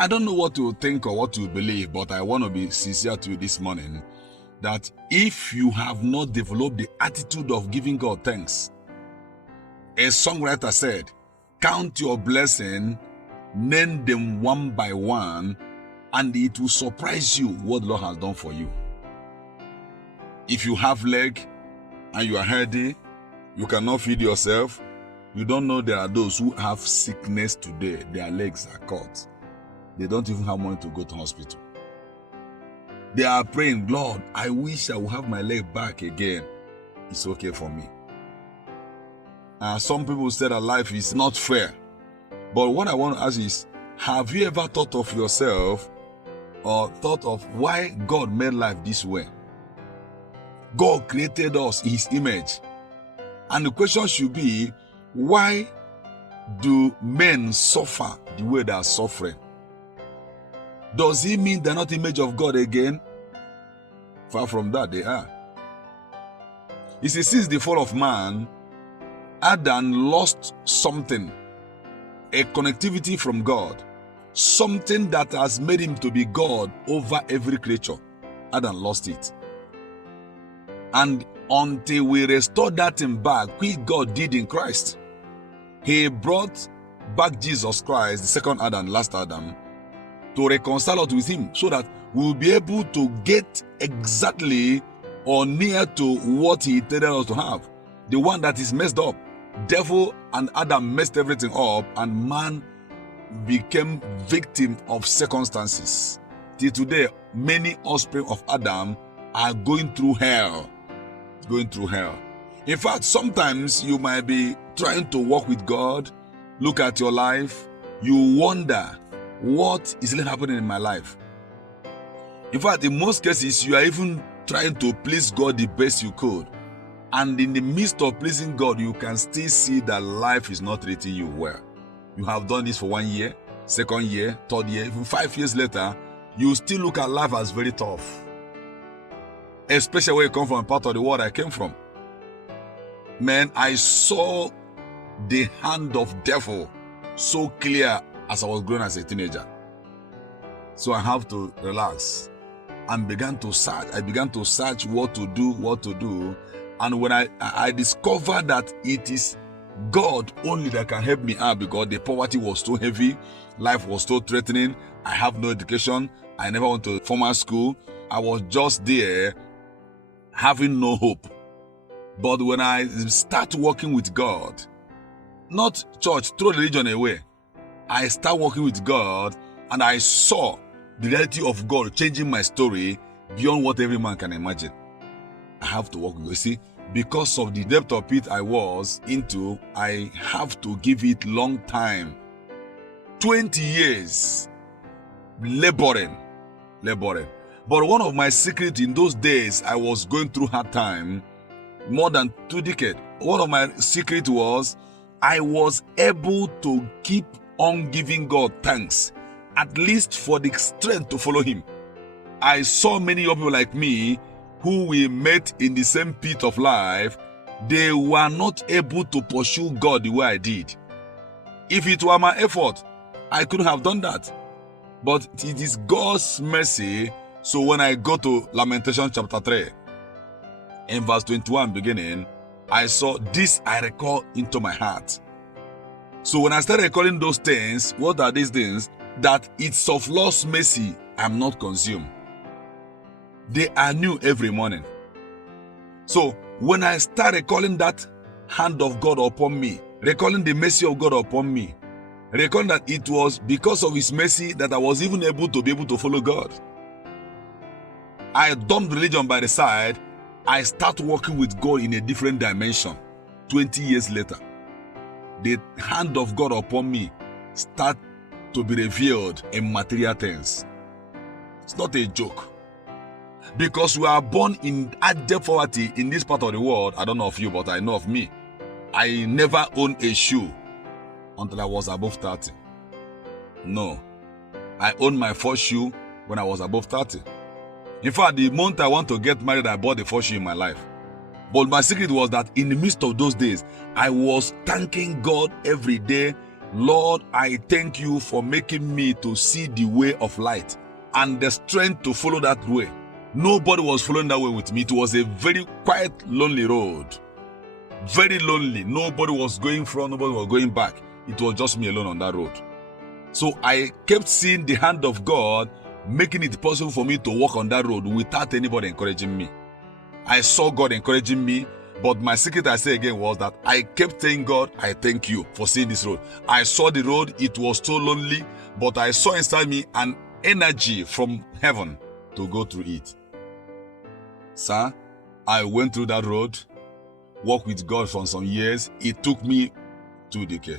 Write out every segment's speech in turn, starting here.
I don't know what to think or what to believe, but I want to be sincere to you this morning that if you have not developed the attitude of giving God thanks, a songwriter said, count your blessing, name them one by one, and it will surprise you what the Lord has done for you. If you have leg and you are healthy, you cannot feed yourself, you don't know there are those who have sickness today, their legs are cut. They don't even have money to go to hospital. They are praying, Lord, I wish I would have my leg back again. It's okay for me. Some people say that life is not fair. But what I want to ask is, have you ever thought of yourself or thought of why God made life this way? God created us in His image. And the question should be, why do men suffer the way they are suffering? Does it mean they're not image of God again? Far from that, they are. You see, since the fall of man, Adam lost something, a connectivity from God, something that has made him to be God over every creature. Adam lost it. And until we restore that thing back, which God did in Christ, He brought back Jesus Christ, the second Adam, last Adam, to reconcile us with Him so that we'll be able to get exactly or near to what He intended us to have. The one that is messed up. Devil and Adam messed everything up, and man became victim of circumstances. Till today, many offspring of Adam are going through hell. Going through hell. In fact, sometimes you might be trying to walk with God, look at your life, you wonder, what is really happening in my life? In fact, in most cases, you are even trying to please God the best you could. And in the midst of pleasing God, you can still see that life is not treating you well. You have done this for 1 year, second year, third year, even 5 years later, you still look at life as very tough. Especially when you come from a part of the world I came from. Man, I saw the hand of devil so clear as I was growing as a teenager. So I have to relax and began to search. I began to search what to do. And when I discovered that it is God only that can help me out, because the poverty was so heavy, life was so threatening, I have no education, I never went to formal school, I was just there having no hope. But when I start working with God, not church, throw religion away, I start working with God and I saw the reality of God changing my story beyond what every man can imagine. I have to work with God. You see, because of the depth of pit I was into, I have to give it long time. 20 years laboring. But one of my secrets in those days, I was going through hard time, more than 2 decades. One of my secrets was I was able to keep on giving God thanks, at least for the strength to follow Him. I saw many people like me who we met in the same pit of life. They were not able to pursue God the way I did. If it were my effort, I couldn't have done that. But it is God's mercy. So when I go to Lamentation chapter 3, in verse 21 beginning, I saw this I recall into my heart. So when I started recalling those things, what are these things? That it's of Lord's mercy I'm not consumed. They are new every morning. So when I start recalling that hand of God upon me, recalling the mercy of God upon me, recalling that it was because of His mercy that I was even able to follow God. I dumped religion by the side. I start working with God in a different dimension. 20 years later, the hand of God upon me start to be revealed in material things. It's not a joke. Because we are born in abject poverty in this part of the world. I don't know of you, but I know of me. I never owned a shoe until I was above 30. No. I owned my first shoe when I was above 30. In fact, the month I want to get married, I bought the first shoe in my life. But my secret was that in the midst of those days, I was thanking God every day, Lord, I thank you for making me to see the way of light and the strength to follow that way. Nobody was following that way with me. It was a very quiet, lonely road. Very lonely. Nobody was going front, nobody was going back. It was just me alone on that road. So I kept seeing the hand of God making it possible for me to walk on that road without anybody encouraging me. I saw God encouraging me, but my secret, I say again, was that I kept saying, God, I thank you for seeing this road. I saw the road, it was so lonely, but I saw inside me an energy from heaven to go through it. Sir, I went through that road, walked with God for some years. It took me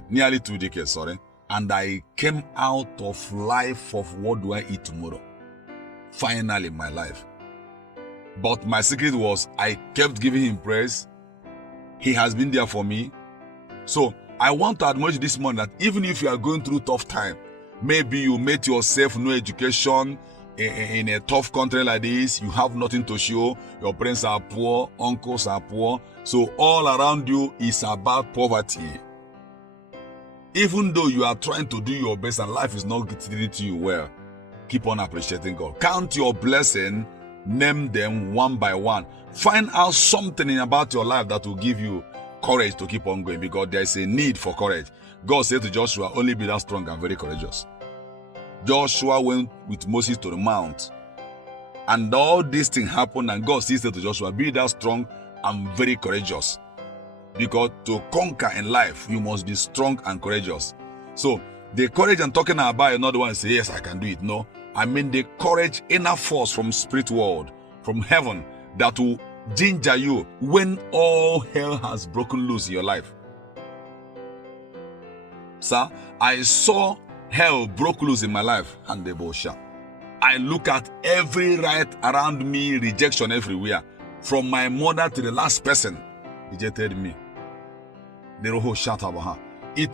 nearly 2 decades, and I came out of life of what do I eat tomorrow? Finally in my life. But my secret was I kept giving him praise. He has been there for me. So I want to admonish this morning that even if you are going through tough time, maybe you made yourself no education in a tough country like this, you have nothing to show, your parents are poor, uncles are poor, so all around you is about poverty. Even though you are trying to do your best and life is not treating you well, keep on appreciating God. Count your blessing, name them one by one. Find out something about your life that will give you courage to keep on going, because there is a need for courage. God said to Joshua, only be that strong and very courageous. Joshua went with Moses to the mount, and all these things happened, and God said to Joshua, be that strong and very courageous. Because to conquer in life, you must be strong and courageous. So the courage I'm talking about, not the one say, yes, I can do it. No, I mean the courage, inner force from spirit world, from heaven, that will ginger you when all hell has broken loose in your life. Sir, I saw hell broke loose in my life, and the bullshit. I look at every right around me, rejection everywhere. From my mother to the last person rejected me. It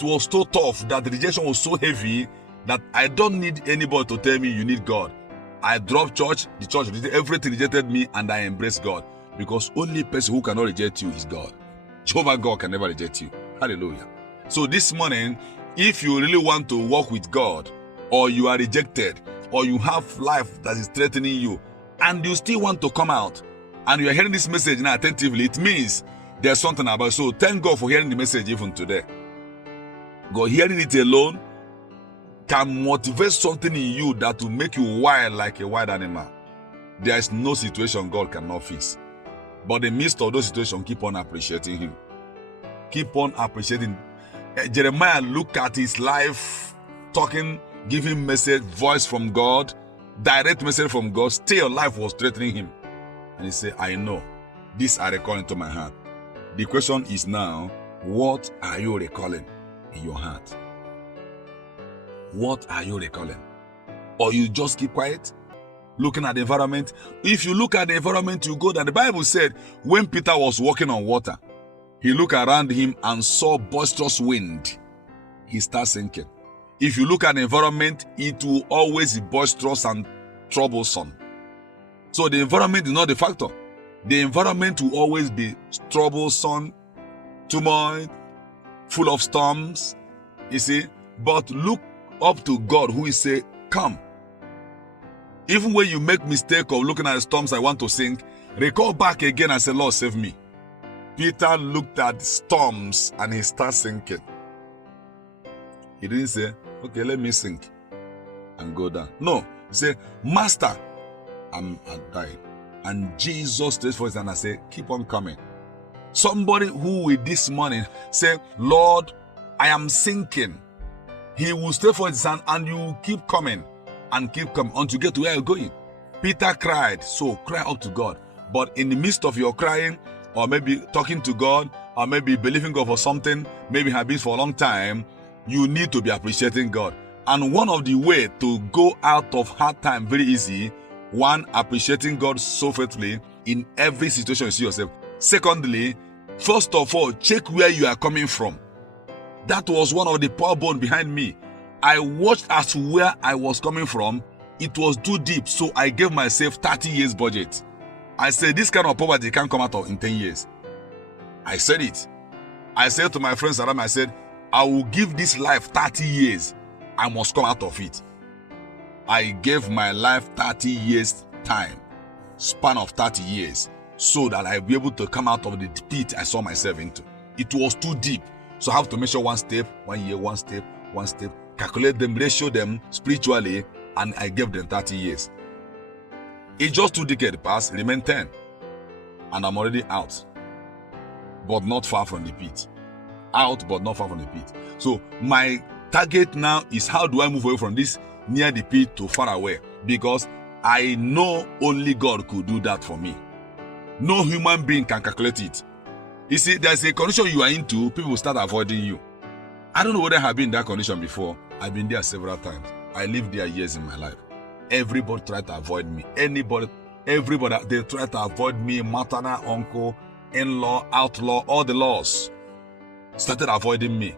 was so tough that the rejection was so heavy that I don't need anybody to tell me you need God. I dropped church, the church rejected everything, rejected me, and I embraced God. Because only person who cannot reject you is God. Jehovah God can never reject you. Hallelujah. So this morning, if you really want to walk with God, or you are rejected, or you have life that is threatening you, and you still want to come out, and you are hearing this message now attentively, it means there's something about it. So thank God for hearing the message even today. God, hearing it alone can motivate something in you that will make you wild like a wild animal. There is no situation God cannot fix. But in the midst of those situations, keep on appreciating Him. Keep on appreciating. Jeremiah looked at his life, talking, giving message, voice from God, direct message from God. Still, life was threatening him. And he said, I know. This I recall into my heart. The question is now, what are you recalling in your heart? What are you recalling? Or you just keep quiet? Looking at the environment. If you look at the environment, you go that the Bible said when Peter was walking on water, he looked around him and saw boisterous wind. He starts sinking. If you look at the environment, it will always be boisterous and troublesome. So the environment is not the factor. The environment will always be troublesome, turmoil, full of storms. You see, but look up to God who is say, come. Even when you make mistake of looking at the storms I want to sink, recall back again and say, Lord, save me. Peter looked at storms and he started sinking. He didn't say, okay, let me sink and go down. No, he said, Master, I'm dying. And Jesus stretched forth his hand and said, keep on coming. Somebody who will this morning say, Lord, I am sinking. He will stretch forth his hand and you will keep coming until you get to where you're going. Peter cried, so cry up to God. But in the midst of your crying, or maybe talking to God, or maybe believing God for something, maybe have been for a long time, you need to be appreciating God. And one of the way to go out of hard time very easy, one, appreciating God so faithfully in every situation you see yourself. Secondly, first of all, check where you are coming from. That was one of the power bone behind me. I watched as to where I was coming from. It was too deep, so I gave myself 30 years budget. I said, this kind of poverty can't come out of in 10 years. I said it. I said to my friends around me, I said, I will give this life 30 years. I must come out of it. I gave my life 30 years time, span of 30 years, so that I'll be able to come out of the pit I saw myself into. It was too deep. So I have to measure one step, 1 year, one step, calculate them, ratio them spiritually, and I gave them 30 years. It's just 2 decades passed, remain 10. And I'm already out, but not far from the pit. Out, but not far from the pit. So my target now is, how do I move away from this near the pit to far away? Because I know only God could do that for me. No human being can calculate it. You see, there's a condition you are into, people will start avoiding you. I don't know whether I have been in that condition before. I've been there several times. I lived there years in my life. Everybody tried to avoid me. Everybody, they tried to avoid me. Maternal, uncle, in-law, outlaw, all the laws started avoiding me.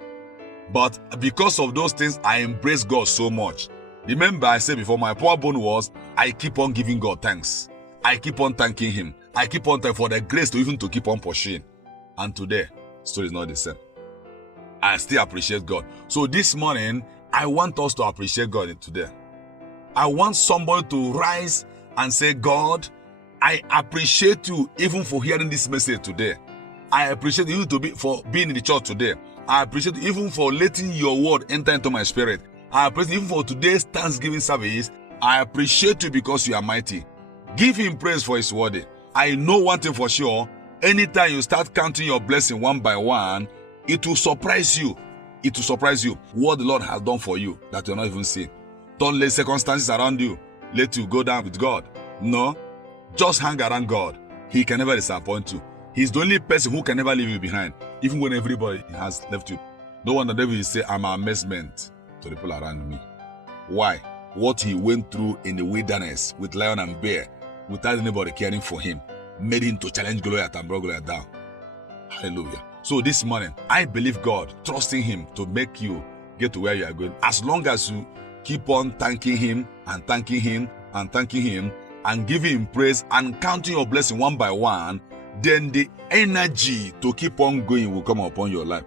But because of those things, I embrace God so much. Remember, I said before, my poor bone was, I keep on giving God thanks. I keep on thanking Him. I keep on thanking for the grace to keep on pursuing. And today, story is not the same. I still appreciate God. So this morning, I want us to appreciate God today. I want somebody to rise and say, God, I appreciate you even for hearing this message today. I appreciate you for being in the church today. I appreciate you even for letting your word enter into my spirit. I appreciate you even for today's Thanksgiving service. I appreciate you because you are mighty. Give Him praise for His word. I know one thing for sure. Anytime you start counting your blessing one by one, it will surprise you. It will surprise you what the Lord has done for you that you're not even seeing. Don't let circumstances around you let you go down with God. No, just hang around God. He can never disappoint you. He's the only person who can never leave you behind, even when everybody has left you. No wonder David will say, I'm an amazement to the people around me. Why? What he went through in the wilderness with lion and bear, without anybody caring for him, made him to challenge Goliath and brought Goliath down. Hallelujah. So this morning, I believe God, trusting Him to make you get to where you are going. As long as you keep on thanking Him and thanking Him and thanking Him and giving Him praise and counting your blessing one by one, then the energy to keep on going will come upon your life.